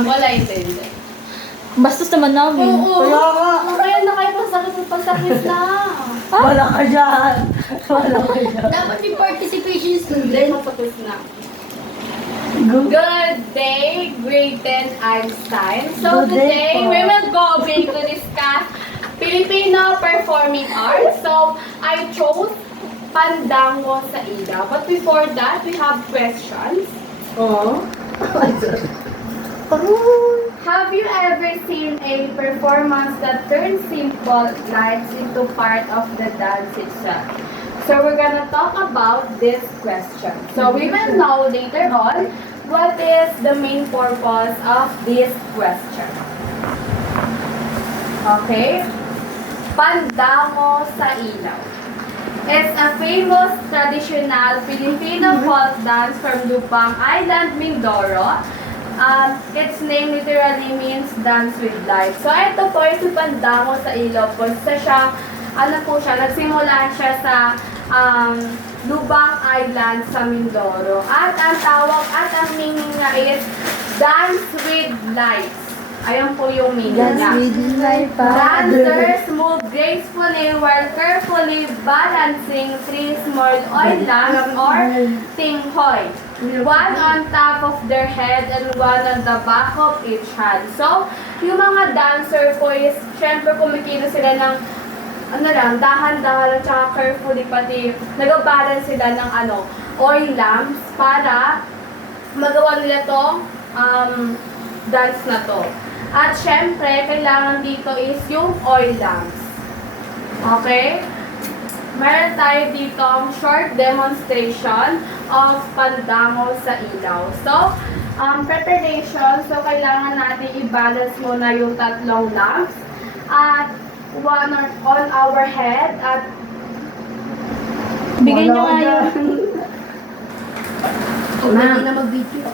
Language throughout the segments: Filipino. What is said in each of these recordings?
Wala intended. Bastos naman namin. Oo. Wala ka. Kaya na kayo pasakit na. Wala ka dyan. Wala ka dyan. Dapat yung participation student. Mapatapos na. Good day, grade 10 Einstein. So Good day today, po. we will going to discuss Filipino performing arts. So, I chose Pandango sa Ilaw. But before that, we have questions. Oo. Have you ever seen a performance that turns simple lights into part of the dance itself? So we're gonna talk about this question. So we will know later on what is the main purpose of this question. Okay? Pandango sa Ilaw. It's a famous traditional Filipino folk dance from Lupang Island, Mindoro. Its name literally means dance with light. So, ito po yung si Pandango sa Ilaw po. Isa siyang, nagsimula siya sa Lubang Island sa Mindoro. At ang tawag at ang meaning nga is dance with lights. Ayan po yung meaning niya. Dancers move gracefully while carefully balancing three small oil lamps or tinghoy. One on top of their head and one on the back of each hand. So, yung mga dancer po is, syempre kumikilos sila ng, dahan-dahan at saka carefully pati, nag-balance sila ng oil lamps para magawa nila tong dance na to. At syempre, kailangan dito is yung oil lamps. Okay? Meron tayo dito ang short demonstration of Pandango sa Ilaw. So, preparation. So, kailangan natin i-balance muna yung tatlong lamps. At one on our head. At Bigay niyo nga yun. hindi na mag-video.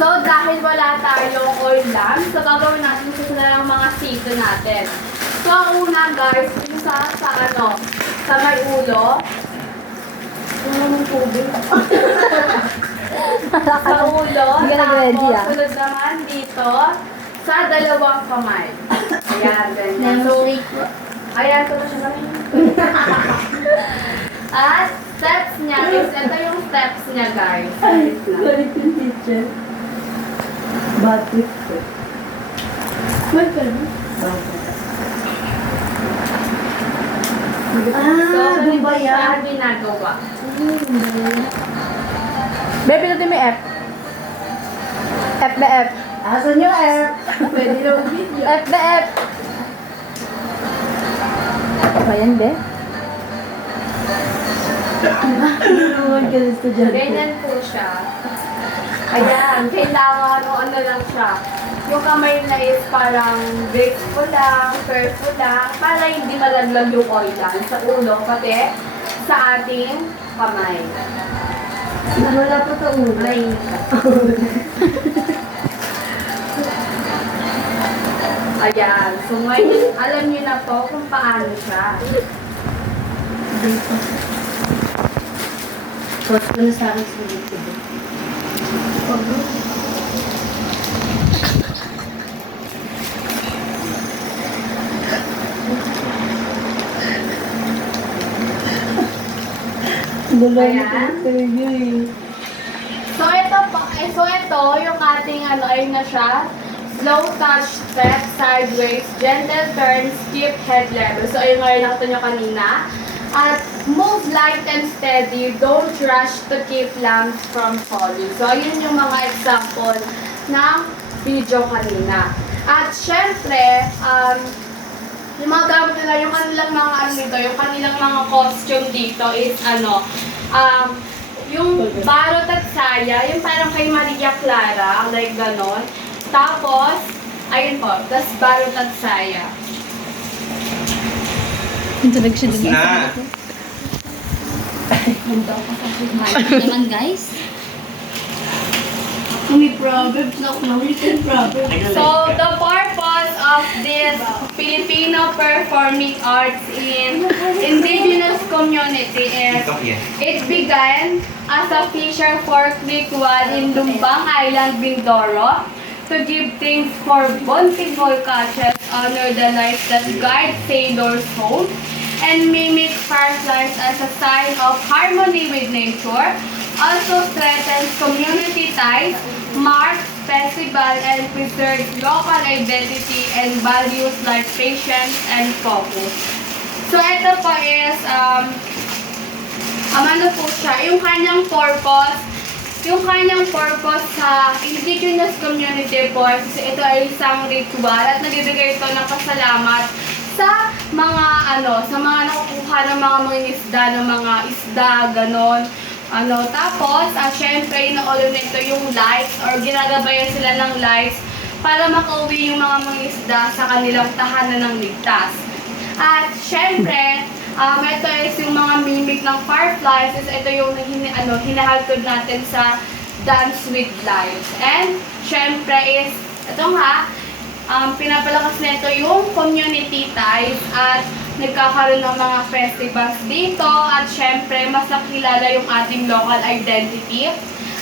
So, dahil wala tayong oil lamp, so gagawin natin sila ng mga sito natin. So, ang una guys, yung sa may ulo. Ano ng tubig? Sa ulo, Hindi ka nag-ready, tapos ah. sunod naman dito, sa dalawang kamay. Ayan, ganyan. So, ayan, ito na siya namin. At steps niya is, ito yung steps niya guys. Ay, Wait lang. galit yung teacher. Bad trip ko. Ba't ka na? So, doon ba ganito siya yan? ginagawa. Bebe, natin may F. F na F. Asan yung F? Pwede na mag-video. F na F. Ba yan, be? Naman ka na estudyante. Ganyan po siya. Ayan, kailangan ano lang siya. Yung kamay na is parang graceful lang, careful lang, para hindi malaglag yung oil lang sa ulo, pati sa ating kamay. Wala pa sa ulo. Ay, ayan. So ngayon, alam niyo na po kung paano siya. Post ko na sa akin sa YouTube. Ayan. Talaga eh. So ito yung ating ayun na siya. Slow touch step, sideways, gentle turn, skip head level. So ayun nga yung nakita nyo kanina. At move light and steady, don't rush to keep lamps from falling. So ayun yung mga example ng video kanina. At syempre, yung mga gamit nila, yung kanilang mga yung kanilang mga costume dito is yung barot at saya, yung parang kay Maria Clara, like ganon. Tapos, ayun po, tas barot at saya. Tulag siya dun. Na. Naman, guys. May proverbs na ako. Written proverbs. So, the purpose of this Filipino performing arts in indigenous community is TikTok yan. it began as a fisher folk ritual in Lumbang Island, Mindoro. to give thanks for bountiful catches, honor the lights that guide sailors home, and mimic fireflies as a sign of harmony with nature. Also strengthens community ties, marks festival, and preserves local identity and values like patience and focus. So ito po is, ano po siya, yung kanyang purpose sa indigenous community po, kasi ito ay isang ritual at nagbibigay ito ng pasalamat sa mga sa mga nakukuha ng mga mangingisda, ng mga isda, ganon. Tapos, syempre, ino-olor nito yung lights or ginagabayan sila ng lights para makauwi yung mga mangingisda sa kanilang tahanan ng ligtas. At syempre, ito is yung mga mimic ng fireflies, is ito yung hinahaltod natin sa Dance with Lights. And syempre is, ito nga, pinapalakas nito yung community ties at nagkakaroon ng mga festivals dito at syempre mas nakilala yung ating local identity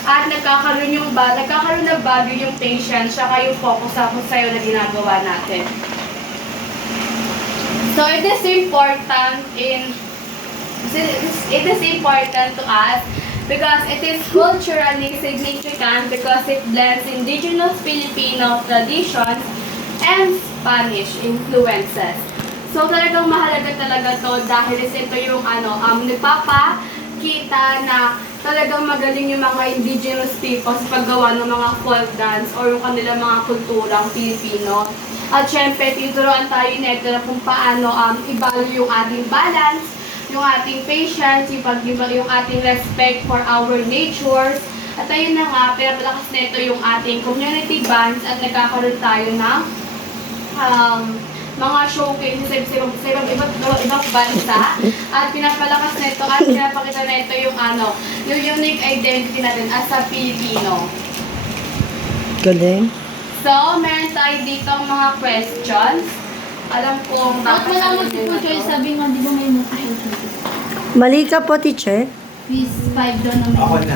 at nagkakaroon ng bago yung patience saka yung focus ako sa'yo na ginagawa natin. So it is important to us because it is culturally significant because it blends indigenous Filipino traditions and Spanish influences. So talagang mahalaga talaga to dahil ito yung nagpapakita na talagang magaling yung mga indigenous people sa paggawa ng mga folk dance or yung kanilang mga kulturang Pilipino. At syempre, tinuturuan tayo nito na kung paano i-value yung ating balance, yung ating patience, yung ating respect for our natures. At ayun na nga, pinapalakas nito yung ating community bands at nagkakaroon tayo ng mga showcase sa ibang bansa at pinapalakas nito at pinapakita nito yung yung unique identity natin as a Filipino. Galing. So, meron tayo dito mga questions. Alam kong Bakit wala mo si Puchoy? Sabi nga, di ba may multiple choice? Mali ka po, teacher. Quiz 5 daw na may Ako na.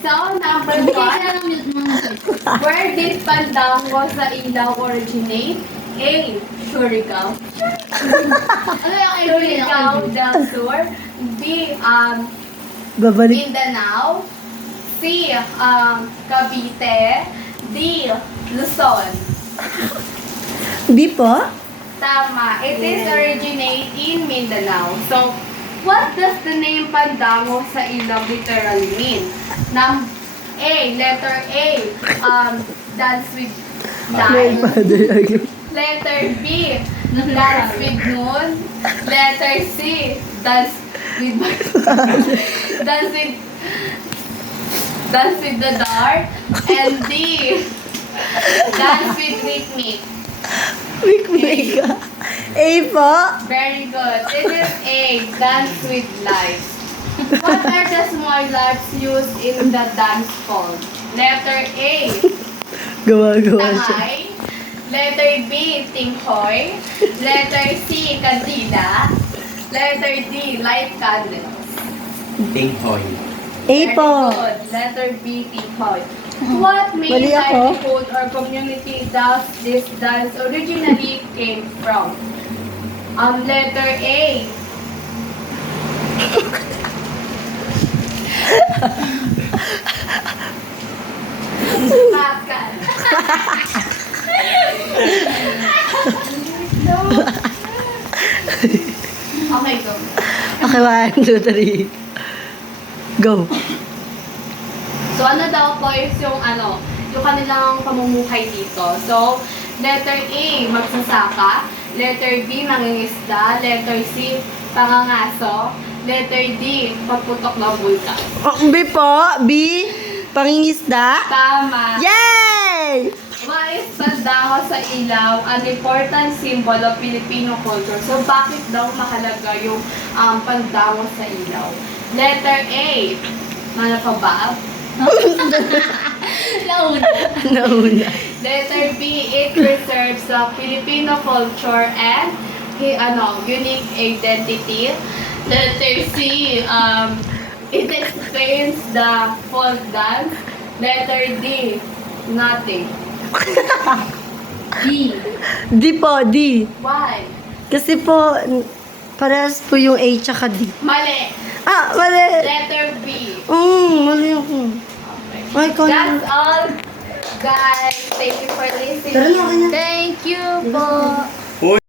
So, number Bigay ka 1, na ng mute mga choice. where did Pandango sa Ilaw originate? A. Surigao. Ano yung idea Surigao del Sur. B. Babalik. Mindanao. C. Cavite. D. Luzon. Di po? Tama. It is originate in Mindanao. So, what does the name Pandango sa Ilaw literally mean? Letter A, dance with light. Letter B, dance with moon. Letter C, dance with dance with the dark. And D, dance with rhythmic. Wik ka. A po? Very good. It is A, dance with light. What are the small lights used in the dance form? Letter A, Gawa-gawa siya. tangay. Letter B, tingkoy. Letter C, kandila. Letter D, light candles. Tinghoy. A po. Very good. Letter B, tingkoy. What main Mali ako. livelihood or community does this dance originally came from? Letter A. Makan. Okay, go. Okay, 1, 2, 3. Go. So, ano daw po is yung yung kanilang pamumuhay dito. So, letter A, magsasaka. Letter B, mangingisda. Letter C, pangangaso. Letter D, pagputok ng bulkan. B po. B. Pangingisda. Tama. Yay! Why is Pandango sa Ilaw an important symbol of Filipino culture? So, bakit daw mahalaga yung Pandango sa Ilaw? Letter A, ano pa ba? Nauna. Letter B, it preserves the Filipino culture and unique identity. Letter C, it explains the folk dance. Letter D, nothing. D. D po, D. Why? Kasi po, parehas po yung A tsaka D. Mali. Ah, mali. Letter B. Mali ako. Okay. Ay, That's all, guys. Thank you for listening. Tara na, kanya. Thank you po.